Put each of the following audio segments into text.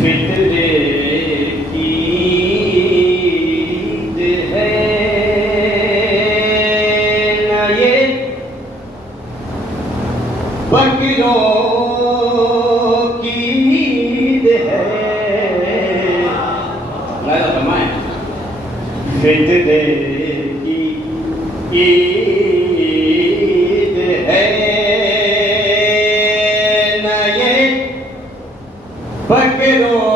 फितरे की ईद है न ये बकरों की ईद है। फितरे की ईद है न ये बकरों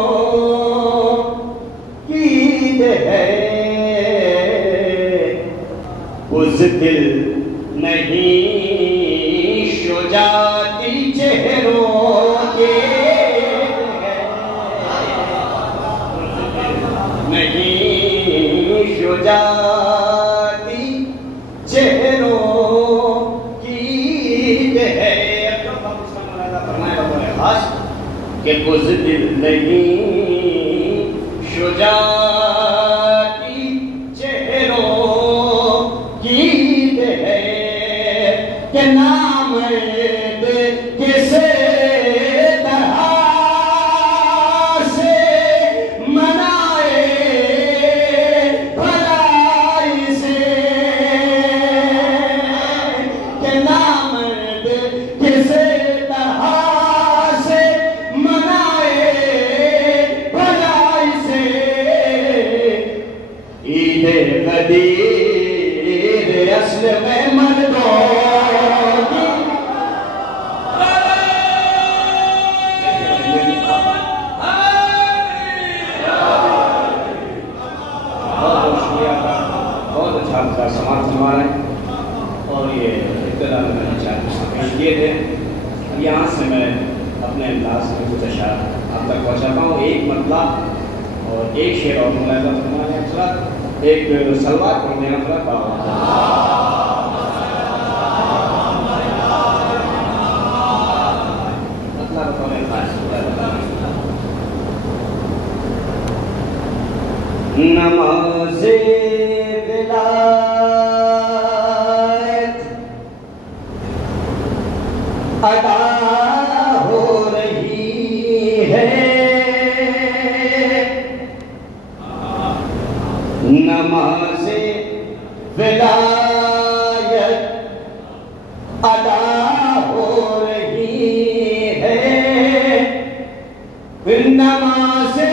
की ईद है। बुज़दिल नहीं शुजाती चेहरों के नहीं शुजाती चेहरों की ईद है। कि बुज़दिल नहीं शुजाती चेहरों की ईद है। कि नामर्द किसे तरह से मनाए भलाई से। कि नामर्द किसे तरह से मनाए भलाई से। ईद गदीर असल में मर्दों की। बहुत अच्छा आपका समाज हमारा है और ये इतना मैंने पेश किए थे। यहाँ से मैं अपने अंदाज में कुछ अशार आप तक पहुँचाता हूँ। एक मतलब और एक शेर और मुलायजा फरमाने अचला, एक सलवार पढ़ने अचला का नमाज़े विलायत अदा हो रही है। नमाज़े विलायत अदा हो रही है। नमाज़े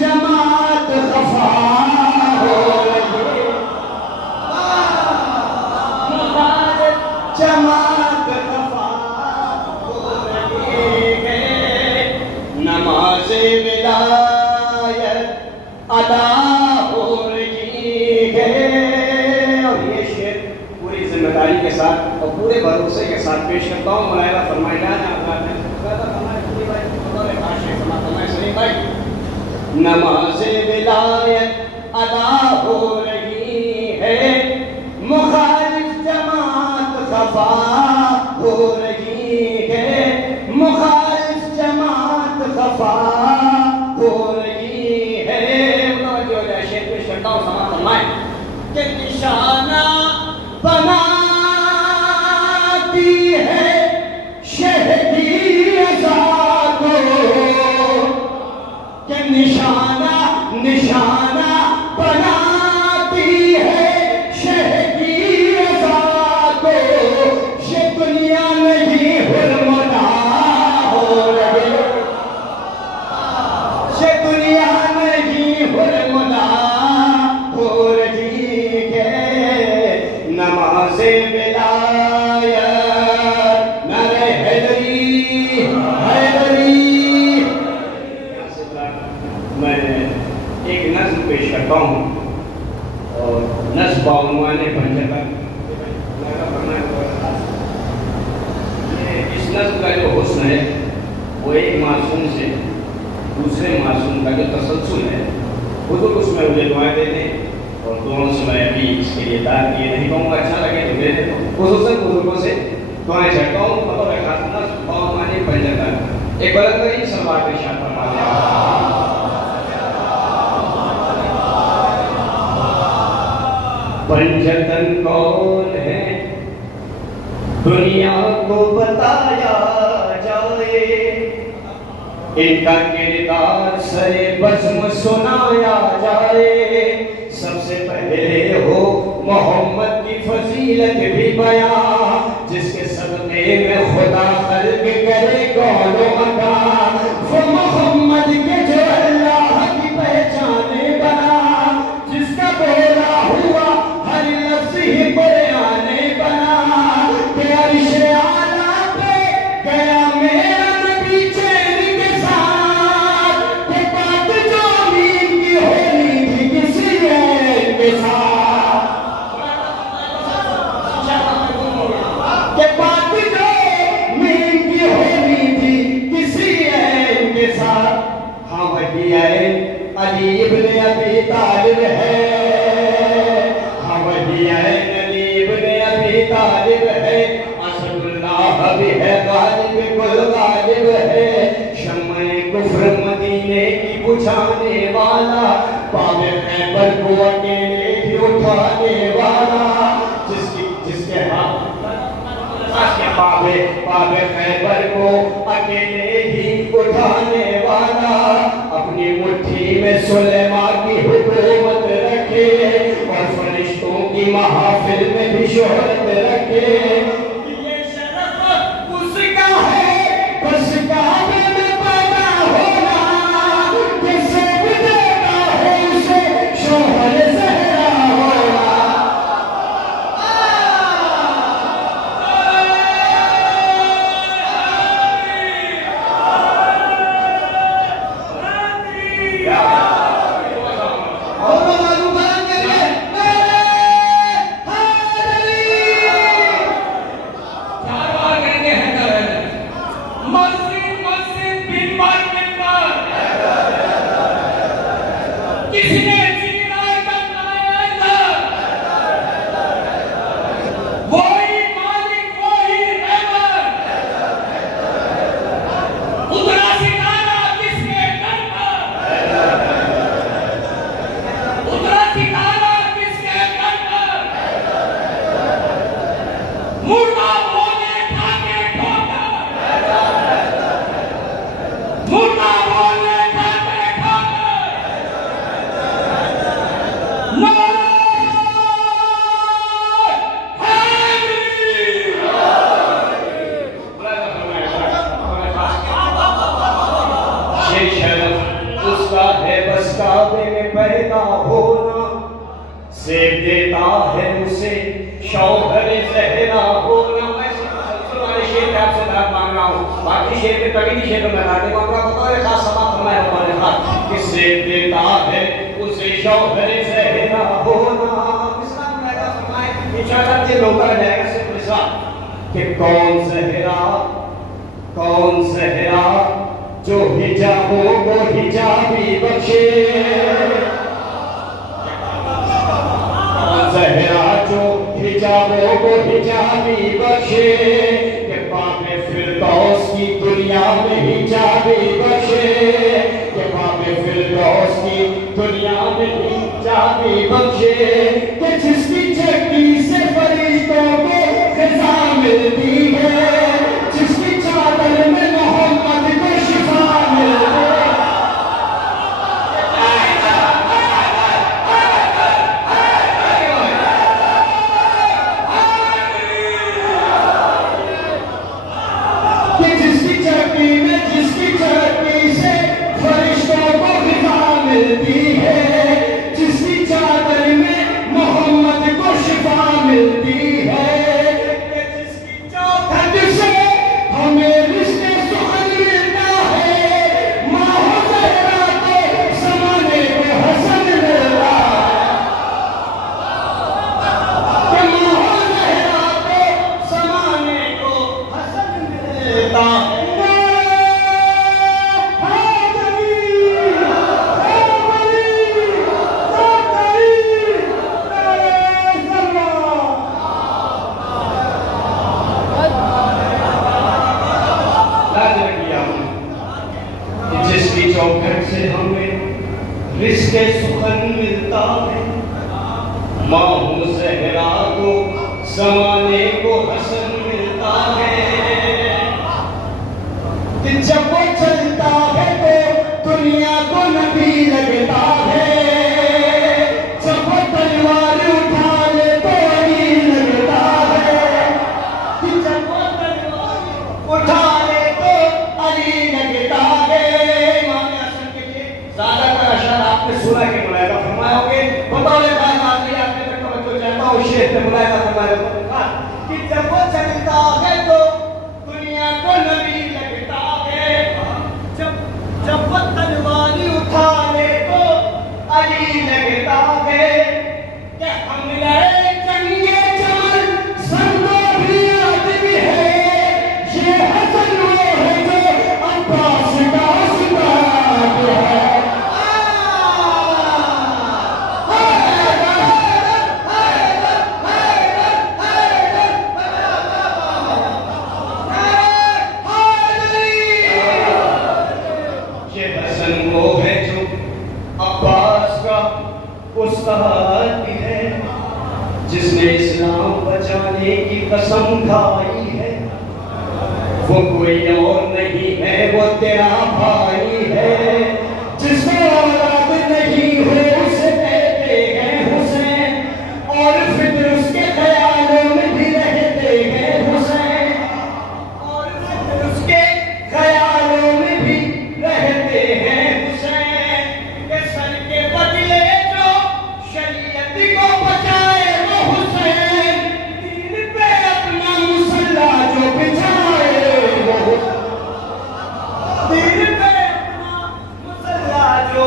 जमात खफा हो रही है। नमाज़े विलायत अदा हो रही है। और ये शेर पूरी जिम्मेदारी के साथ और पूरे भरोसे के साथ पेश करता हूँ। मुलायजा फरमाए जाए नमाज़े विलायत अदा हो रही है। मुखालिफ जमात खफा हो रही है। मुखालिफ जमात खफा हो रही है। कि निशाना बनाती है शहदी अज़ा को। कि निशाना निशाना बनाती है शहदी अज़ा को। ये दुनिया नहीं हुरमुदा हो रही। ये दुनिया नहीं हुरमुदा हो रही है। नमाज़े विलायत नारे हैदरी हैदरी। मैं एक नज़्म पेश करता हूँ और नज़्म बाउनवाने पंजतन। इस नज़्म का जो हुस्न है वो एक मासूम से दूसरे मासूम का जो तसलसल है खुद उसमें मुझे दुआएं देते हैं। और दोनों से मैं अभी इसके लिए दाद दिए नहीं कहूँगा, अच्छा लगे तो दे देता हूँ। खुसूसन बुजुर्गों से दुआएं चाहता हूँ। मतलब नज़्म बाउनवाने पंजतन एक बलंदरी सलवार पेश फरमा दें। पंजतन फौरन कौन है दुनिया को बताया जाए, इनका किरदार सरे बज़्म सुनाया जाए। सबसे पहले हो मोहम्मद की फजीलत भी बयां, जिसके सदक़े में खुदा खल्क़ करे कौनो अता, वो मोहम्मद के जो अल्लाह की पहचाने बना, जिसका बोला हुआ हर लफ्ज़ ही कुराने बना। के अर्शे आला पे गया मेरा नबी चैन के साथ, के बात जो अमीन की होनी थी किसी के साथ, के बात जो अमीन की होनी थी किसी के साथ। हाँ वही है अली इब्न अबी तालिब है, हाँ वही है अली इब्न अबी तालिब है। असदुल्लाह भी है गालिब कुल गालिब है, शम्मे कुफ्र मदीने की बुझाने वाला, पावे खैबर को अकेले ही उठाने वाला, जिसके हाथ पावे खैबर को अकेले ही उठाने वाला, अपनी मुट्ठी में सुलेमान की हुकूमत रखे और फरिश्तों की महफिल में भी शोहरत रखे। ये शरफ उसका है बस काबे में पैदा होना, किसे भी देता है उसे शोहर ज़हरा होना। सेब देता है उसे शौहर ज़हरा होना। मैं तुम्हारे शेर पे आपसे दाद मांग रहा हूँ, बाकी शेर पे कभी नहीं शेर में दाद मांग रहा हूँ। बताओ खास समाप्त फरमाया हमारे साथ कि सेब देता है उसे शौहर ज़हरा होना। मिसाल में ऐसा फरमाए इंशाअल्लाह ये रोका जाएगा सिर्फ मिसाल कि कौन ज़हरा जो हिजाबों को हिजाबी बख्शे, ज़हरा जो हिजाबों को हिजाबी बख्शे, के पापे फिरदौस की दुनिया में हिजाबी बख्शे, के पापे फिरदौस की दुनिया में हिजाबी बख्शे, कि जिसकी चक्की से फरिश्तों को ख़िज़ा मिलती है, जिसकी चादर में मोहम्मद को शिफा मिलती है। जिसकी चक्की से फरिश्तों को ग़िज़ा मिलती है, जिसकी चादर जमाने को हसन मिलता है कि जब वो चलता है तो दुनिया को नबी लगता है, जब वो तलवार उठा ले तो अली लगता है, कि जब वो तलवार उठा ले तो अली लगता है। इमाम हसन के लिए ज़्यादा का अशर आपने सुना कि मुलायदा फरमाया होगे, बतौले शेर ने बुलाया था कि जब वो चलता है तो दुनिया को नबी लगता है, जब वो तलवारी उठा ले तो अली लगता है। क्या हम लड़े जंगे जमल संगो भी आदमी है, ये हसन वो है जो अब्बास का उस्ताद है। उस्ताद है जिसने इस्लाम बचाने की कसम खाई है, वो कोई और नहीं है, वो तेरा भाई है, जिसको औलाद नहीं हो उसे कहते हैं हुसैन, और फिर उसके ख्यालों में भी रहते हैं हुसैन, और फिर उसके ख्यालों में भी रहते हैं हुसैन। के सर के बदले को बचाए वो हुसैन, दीन पे अपना मुसल्ला जो बिछाए वो, दीन पे अपना मुसल्ला जो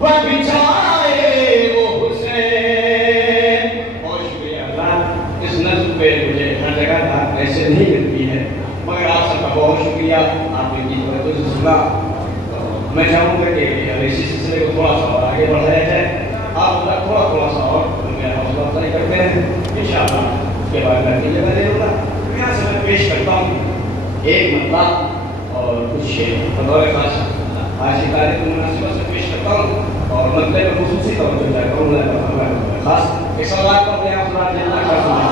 वह बिछाए वो हुसैन। बहुत शुक्रिया अल्लाह, इस नज़्म पे मुझे हर जगह था ऐसे नहीं मिलती है, मगर आप सबका बहुत शुक्रिया, आपने की तवज्जो से सुना। मैं चाहूँगा कि इसी सिलसिले को थोड़ा सा और आगे बढ़ाया जाए, आप थोड़ा सा और मेरा हौसला अफजाई करते हैं इंशाअल्लाह। उसके बाद मैं नतीजे में दे दूँगा। यहाँ से मैं पेश करता हूँ एक मतलब और कुछ शेर बतौर खास आज की तारीख की मुनासिबत से पेश करता हूँ, और मतलब में खुसूसी तवज्जो जाएगा उन्होंने खास एक सवाल को अपने आप सुना देना कर सकते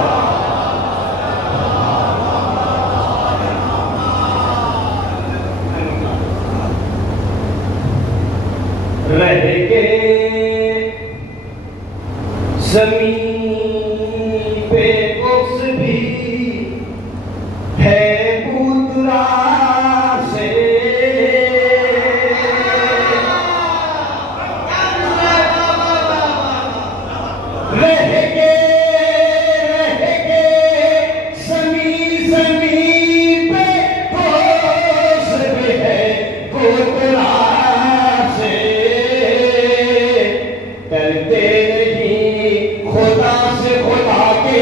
रह गए ज़मीन पे बुग़्ज़ भी है बूदरा से, रह गए ज़मीन पे बुग़्ज़ भी है बूदरा से, डरते नहीं खुदा से, खुदा के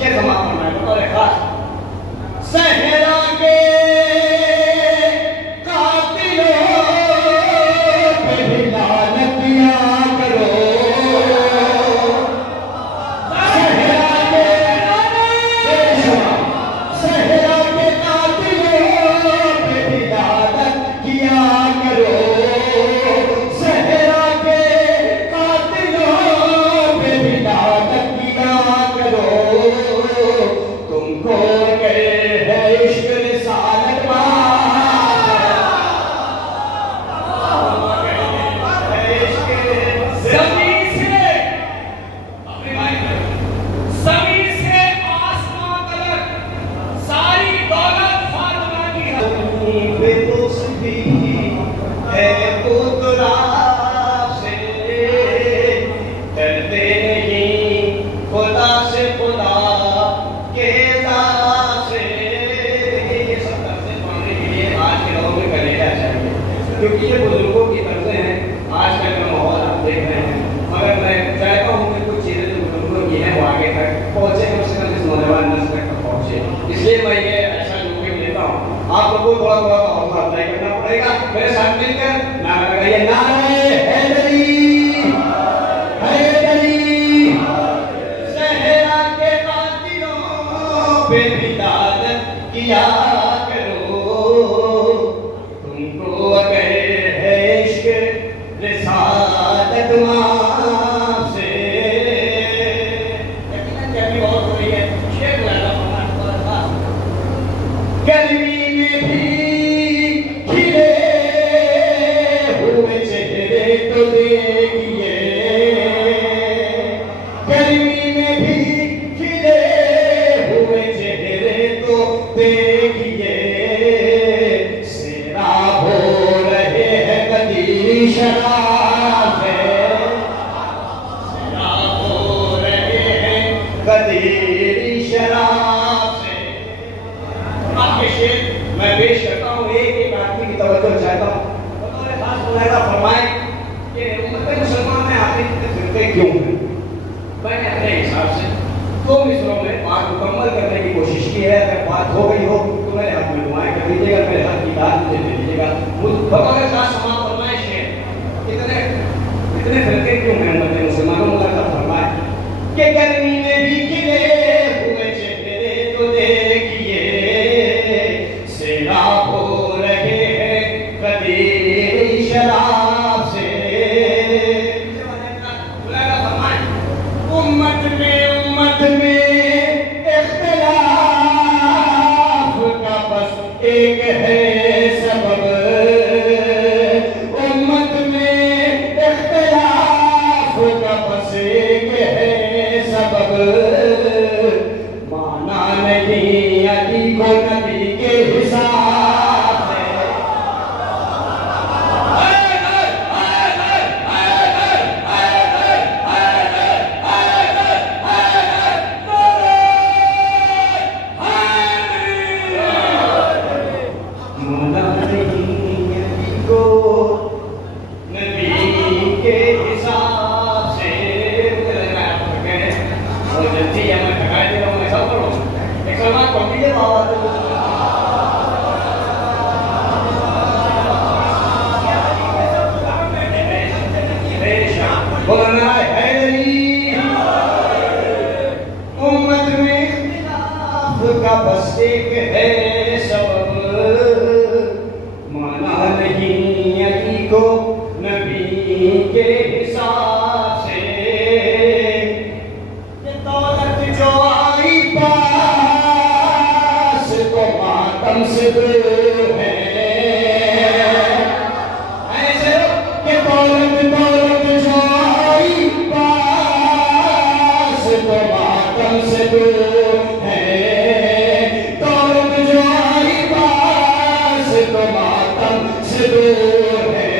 ये समापन में बतौर खास सहरा के क्योंकि ये बुजुर्गों की तरफे हैं। आज का जो माहौल आप देख रहे हैं, मगर मैं चाहता हूँ कि कुछ चीज़ें जो बुजुर्गों की हैं वो आगे तक पहुँचे, कम से कम इस नौजवान नस्ल तक पहुँचे। इसलिए मैं ये ऐसा जोखिम लेता हूँ। आप लोगों को थोड़ा थोड़ा हौसला अफजाई करना पड़ेगा। मेरे साथ मिलकर नारा लगाइए, नारे हैदरी हैदरी, सहरा के कातिलों पे भी दाद किया करो, तुमको रिसालत माँ से गर्मी बहुत हो रही है। गर्मी में भी खिले हुए चेहरे तो देखिए, गर्मी में भी खिले हुए चेहरे तो देखिए, सेरा हो रहे हैं कदी शराब कदीरी शराब से। आपके शेर मैं पेश करता हूँ, एक एक आदमी की तवज्जो चाहता हूँ। बतौर खास मुलाहिजा फरमाएं कि उम्मत मुसलमान में आखिर इतने फिरके क्यों हैं। मैंने अपने हिसाब से 2 मिसरों में बात मुकम्मल करने की कोशिश की है। अगर बात हो गई हो तो मेरे हाथ में दुआएं कर दीजिएगा, मेरे हाथ की दाद मुझे दे दीजिएगा। बतौर खास समाप्त फरमाएं शेर, इतने फिरके क्यों हैं उम्मत मुसलमानों का फरमाए कि गर्मी में भी खिले हुए चेहरे तो देखिए, सैराब हो रहे हैं कदीरी शराब से। उम्मत में इख्तिलाफ का बस एक है सबब, उम्मत में इख्तिलाफ का बस एक है सबब, माना नहीं अली को नबी के हिसाब से। माना नहीं अली को नबी के हिसाब से। जल्दी है, मैं थका दे रहा हूँ, ऐसा करो एक सलमान पढ़ लीजिए बाबा तो। बोलना हैदरी, उम्मत में इख्तिलाफ का बस एक है सबब, माना नहीं अली को नबी के हिसाब से। दौलत जो आई पास तो मातम से दूर है, ऐसे कि दौलत जो आई पास तो मातम से दूर है, दौलत जो आई पास तो मातम से दूर है,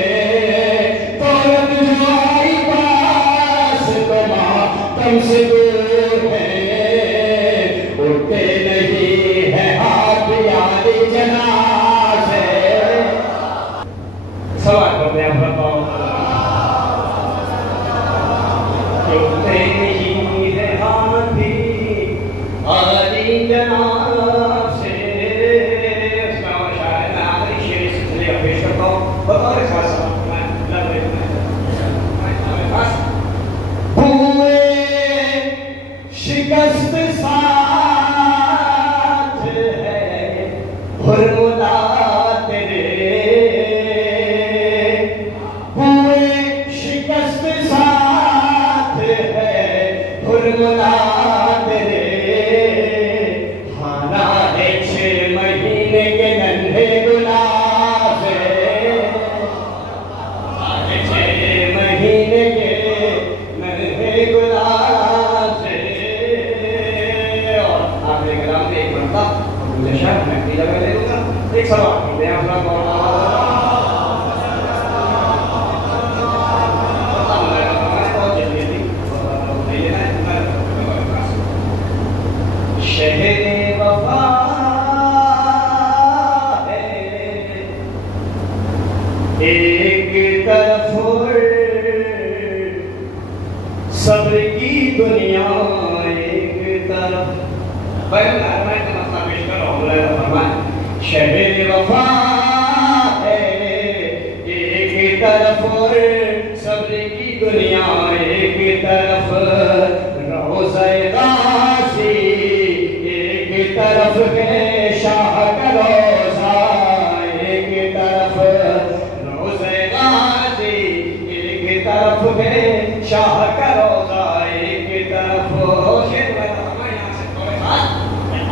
दौलत जो आई पास तो मातम से दूर है, उठते नहीं है हाथ यारी जना शिकस्त साथ है हुर्मुला तेरे, हुए शिकस्त साथ है हुर्मुला तेरे, खाना है 6 महीने के नन्हे गुलाब है, 6 महीने के नन्हे गुलाब है। और आखिरी कलाम में एक बनता मुझे शायद मैं भी लगा ले लूंगा। एक सवाल करते हैं आप लोग। शहरे वफा है एक तरफ सब्र की दुनिया एक तरफ। शहरे वफा है एक तरफ सब्र की दुनिया एक तरफ, रोज़े गाज़ी एक तरफ है शाह का रोज़ा एक तरफ, रोज़े गाज़ी एक तरफ है शाह का रोज़ा एक तरफ।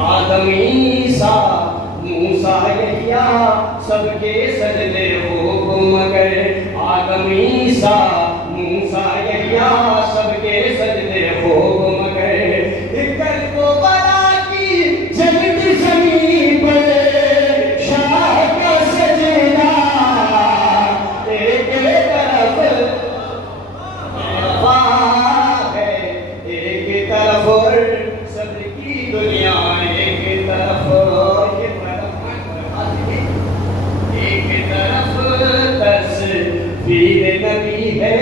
आदम ईसा मूसा यहिया सबके सजदे हो मगर, आदम ईसा मूसा यहिया सबके सजदे हो मगर, कर को बना की जगती ज़मीन पर शाह का सजना एक तरफ वफा है एक तरफ और सब्र की दुनिया एक तरफ। एक तरफ तस्वीर नबी है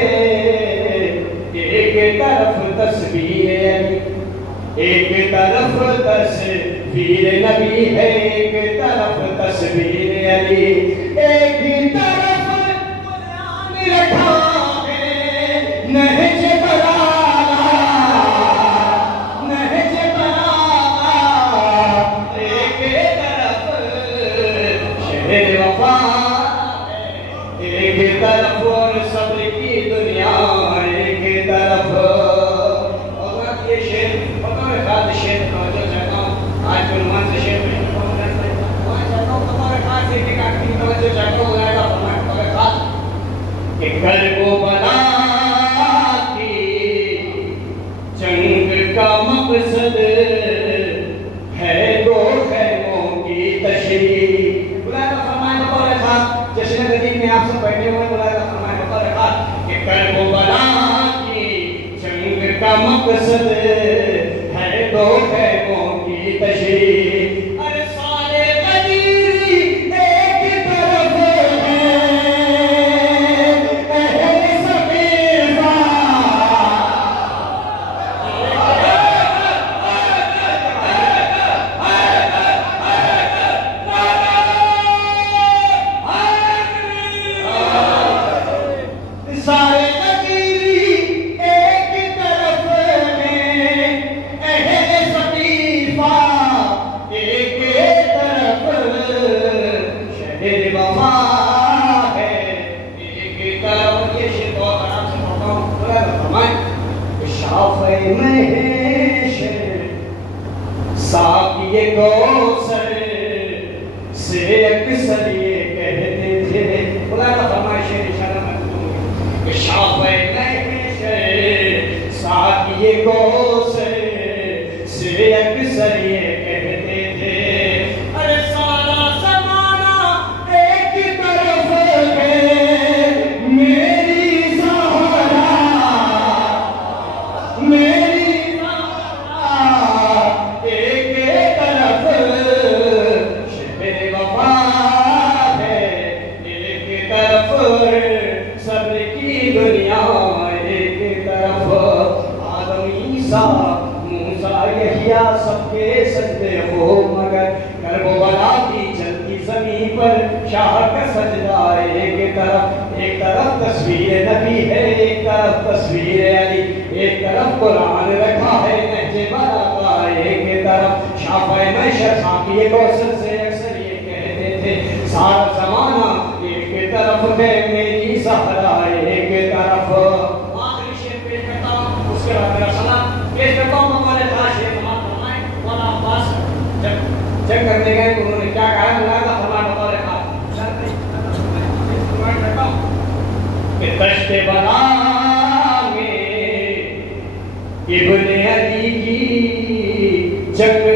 एक तरफ तस्वीर अली, एक तरफ तस्वीर नबी है एक तरफ तस्वीर अली, एक तरफ कुरान रखा है नहज बलागा, नहज बलागा, एक तरफ शहर वफा एक तरफ और सब्र की दुनिया एक तरफ। और ये शेर बतौर खास शेर तवज्जो चाहता हूँ, आज कुर्बान से शेर में चाहता हूँ बतौर खास से एक आखिरी तवज्जो चाहता हूँ आएगा फरमाया बतौर खास कि घर को बना की जंग का मकसद है दो खैमों की तशरीह। बुलाया फरमाया बतौर खास जश्न गदीर में आप सब बैठे हुए बुलाया फरमाया बतौर खास कि घर को बना की जंग का मकसद है दो खैमों की तशरीह। अरे सारे गदीरी एक तरफ है अहले सफीफा, सारे गदीरी एक तरफ है अहले सफीफा एक तरफ, शहर वफा है एक तरफ। ये शेर बहुत आराम से पढ़ता हूँ शाफ़े महशर साक़िए कौसर से अक्सर ये कहते थे। बुलाया फरमाइश इशारा में शाफ़े महशर साक़िए कौसर से अक्सर ये कहते थे। अरे सारा ज़माना एक तरफ है मेरी ज़हरा, मेरी ज़हरा एक तरफ, शहर वफा है एक तरफ सब्र की दुनिया एक तरफ। आदम ईसा मूसा यहिया सबके सजदे हो मगर, करबला की जलती ज़मीन पर शाह का सजदा एक तरफ तस्वीर नबी है एक तरफ तस्वीर अली, एक तरफ कुरान रखा है नहज बलागा शाफ़े महशर साक़ी कौसर से अक्सर ये कहते थे, सारा ज़माना एक तरफ है मेरी सहरा एक तरफ। आखिरी शेर पेश करता हूँ, उसके बाद मेरा सलाम पेश करता हूँ। हमारे खास शेर समाप्त फरमाए वाला अब्बास जब करने गए तो उन्होंने क्या कहा, अल्लाह का फरमान बतौर खास करता हूँ कि दश्ते बला में इब्ने अली की जंग